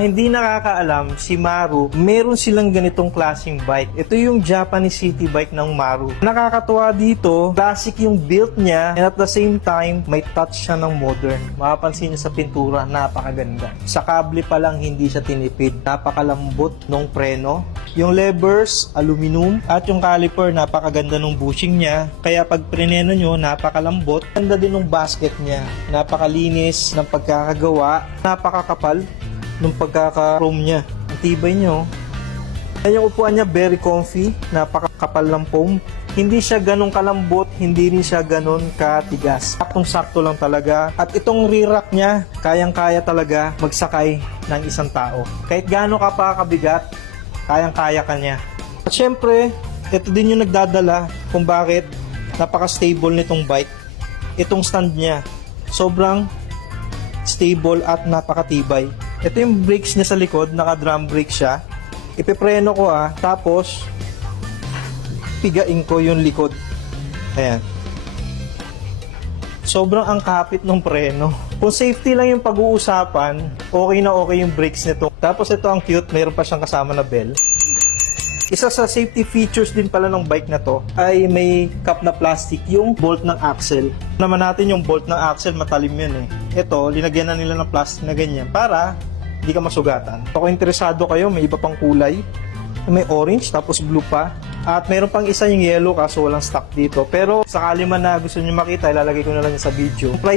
Hindi nakakaalam, si Maru, meron silang ganitong klaseng bike. Ito yung Japanese city bike ng Maru. Nakakatuwa dito, classic yung build niya and at the same time, may touch siya ng modern. Mapapansin niyo sa pintura, napakaganda. Sa kable pa lang, hindi siya tinipid. Napakalambot ng preno. Yung levers, aluminum. At yung caliper, napakaganda ng bushing niya. Kaya pag prineno nyo, napakalambot. Ganda din ng basket niya. Napakalinis ng pagkakagawa. Napakakapal ng pagkaka-chrome niya. Ang tibay niyo. Yan yung upuan niya, very comfy. Napakakapal ng foam. Hindi siya ganun kalambot, hindi rin siya ganun katigas. Saktong-sakto lang talaga. At itong rear rack niya, kayang-kaya talaga magsakay ng isang tao. Kahit gaano ka pa kabigat, kayang-kaya ka niya. At syempre, ito din yung nagdadala kung bakit napaka-stable nitong bike. Itong stand niya, sobrang stable at napakatibay. Ito yung brakes niya sa likod, naka-drum brake siya. Ipipreno ko tapos pigain ko yung likod. Ayan. Sobrang ang kapit ng preno. Kung safety lang yung pag-uusapan, okay na okay yung brakes nito. Tapos ito ang cute, mayroon pa siyang kasama na bell. Isa sa safety features din pala ng bike na to ay may cup na plastic yung bolt ng axle. Naman natin yung bolt ng axle, matalim yun Ito, linagyan na nila ng plastic na ganyan para hindi ka masugatan. Kung interesado kayo, may iba pang kulay. May orange, tapos blue pa. At mayroon pang isa yung yellow kaso walang stock dito. Pero sakali man na gusto nyo makita, ilalagay ko na lang sa video. Price